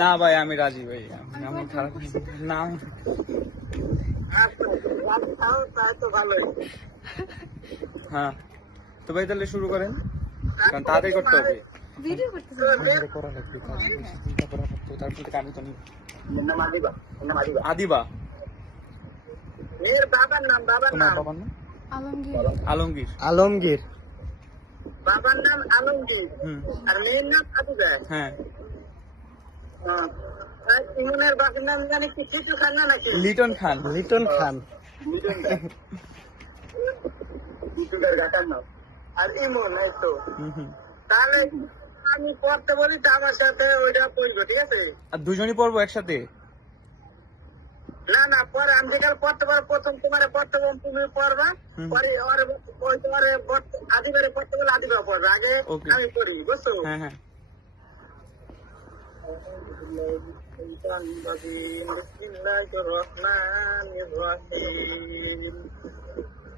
না ভাই আমি রাজি ভাই। আমি খারাপ না। তো হ্যাঁ। তো ভাই তাহলে শুরু করেন। কারণ তাড়াতাড়ি করতে হবে। আদিবা নাম আলমগীর। আলমগীর। আলমগীর। বাবার নাম আলমগীর। আর মেয়ের নাম আদিবা। হ্যাঁ হ্যাঁ। ইমনের বাবার নাম জানি কি কিছু খান না নাকি? লিটন খান। লিটন খান। আর ইমন এই তো। তাহলে আমি পড়তে বলি তো আমার সাথে ওইটা পড়ব ঠিক আছে? আর দুজনই পড়ব একসাথে? না না পরে আমি যেখানে পড়তে পারব প্রথম তোমার পড়তে বলব তুমি পড়বা। পরে ওর ওই তোমার আদিবারে পড়তে বলে আদিবা পড়বে। আগে আমি পড়ি বুঝছ? হ্যাঁ হ্যাঁ। الشيطان الرجيم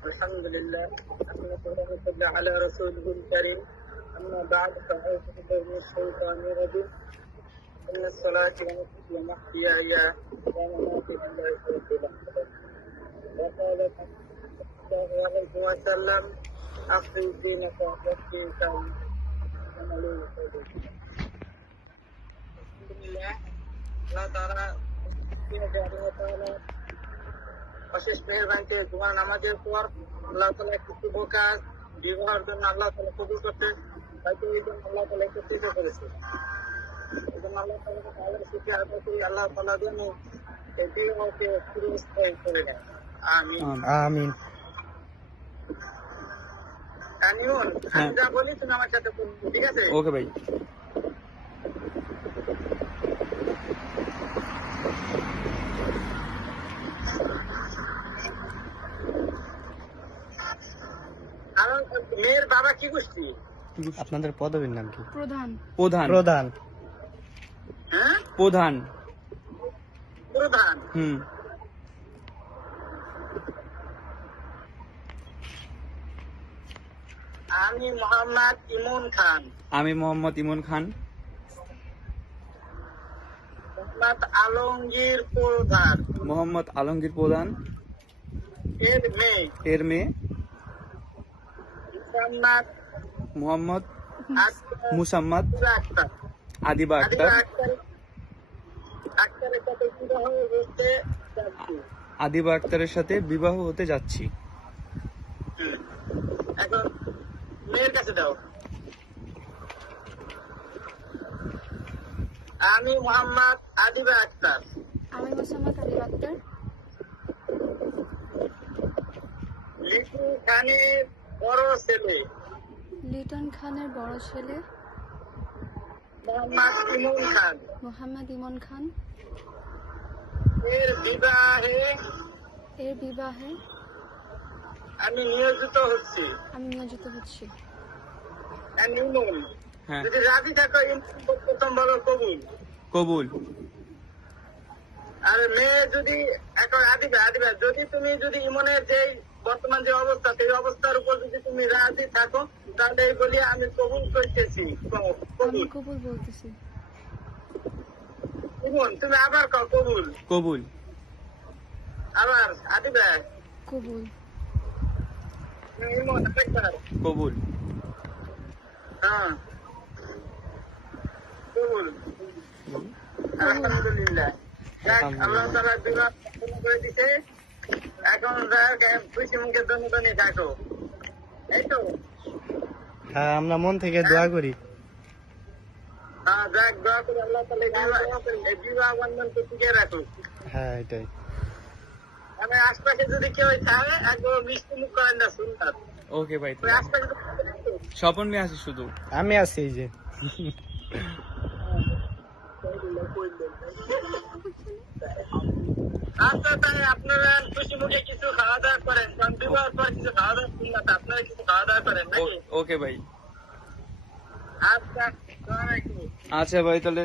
الحمد لله نحمده ونصلي على رسوله الكريم أما بعد فأعوذ بالله من الشيطان الرجيم إن الصلاة ونسكي ومحياي ومماتي لله رب العالمين وقال صلى الله عليه وسلم أقم دينك واحفظ دينك وعملوا صدقك তাআলা আল্লাহ তাআলা অশেষ মেহরবানিতে জুমার নামাজের পর আল্লাহ তাআলা একটি শুভ কাজ বিবাহের জন্য আল্লাহ তাআলা কবুল করতে হয়তো এই জন্য আল্লাহ তাআলা একত্রিত করেছে। এই জন্য আল্লাহ করি যেন করে নেয়। আমিন। আমিন। আমি যা বলি তুমি আমার সাথে ঠিক আছে? ওকে ভাই আর মেয়ের বাবা কি গোষ্ঠী আপনাদের পদবীর নাম কি? প্রধান। প্রধান। প্রধান। হ্যাঁ? প্রধান। প্রধান। হুম। আমি মোহাম্মদ ইমন খান। আমি মোহাম্মদ ইমন খান। মোহাম্মদ আলমগীর প্রধান। মোহাম্মদ আলমগীর প্রধান। এর মেয়ে। এর মেয়ে। মোহাম্মদ মোহাম্মদ মুসাম্মদ আদিবা আদিবা আক্তার। আক্তার। আক্তারের সাথে বিবাহ হতে যাচ্ছি। আদিবা আক্তারের সাথে বিবাহ হতে যাচ্ছি। এখন মেয়ের কাছে দাও আমি মোহাম্মদ আদিবা আক্তার। আমি মোসাম্মদ আলী আক্তার। লিটু খানের বড় ছেলে। লিটন খানের বড় ছেলে। মোহাম্মদ ইমন খান। মোহাম্মদ ইমন খান। এর বিবাহে এর বিবাহে আমি নিয়োজিত হচ্ছি। আমি নিয়োজিত হচ্ছি। ইমন হ্যাঁ। যদি রাজি থাকো ইমন প্রথম বলো কবুল। কবুল। আর মেয়ে যদি এখন আদিবা আদিবা যদি তুমি যদি ইমনের যে বর্তমান যে অবস্থা সেই অবস্থার উপর যদি তুমি রাজি থাকো তাহলে এই বলি আমি কবুল করতেছি। কবুল। কবুল বলতেছি। তুমি আবার কও কবুল। কবুল। আবার আদিবা। কবুল। কবুল। হ্যাঁ। কবুল। আলহামদুলিল্লাহ। আল্লাহ তালা বিবাহ করে দিছে। এখন যাক খুশি মুখে দমদমে থাকো। এই তো। হ্যাঁ আমরা মন থেকে দোয়া করি। হ্যাঁ যাক দোয়া করে আল্লাহ তালা বিবাহ বন্ধনকে টিকে হ্যাঁ এটাই। আমি আশপাশে যদি কেউ থাকে মিষ্টি মুখ করেন না শুনতাম ওকে ভাই স্বপন মেয়ে আছে শুধু। আমি আছি এই যে। আচ্ছা তাই আপনারা খুশি মুখে কিছু খাওয়া দাওয়া করেন কারণ বিবাহের পর কিছু খাওয়া দাওয়া শুনলাম আপনারা কিছু খাওয়া দাওয়া করেন নাকি ওকে ভাই আচ্ছা আসসালামু আলাইকুম আচ্ছা ভাই তাহলে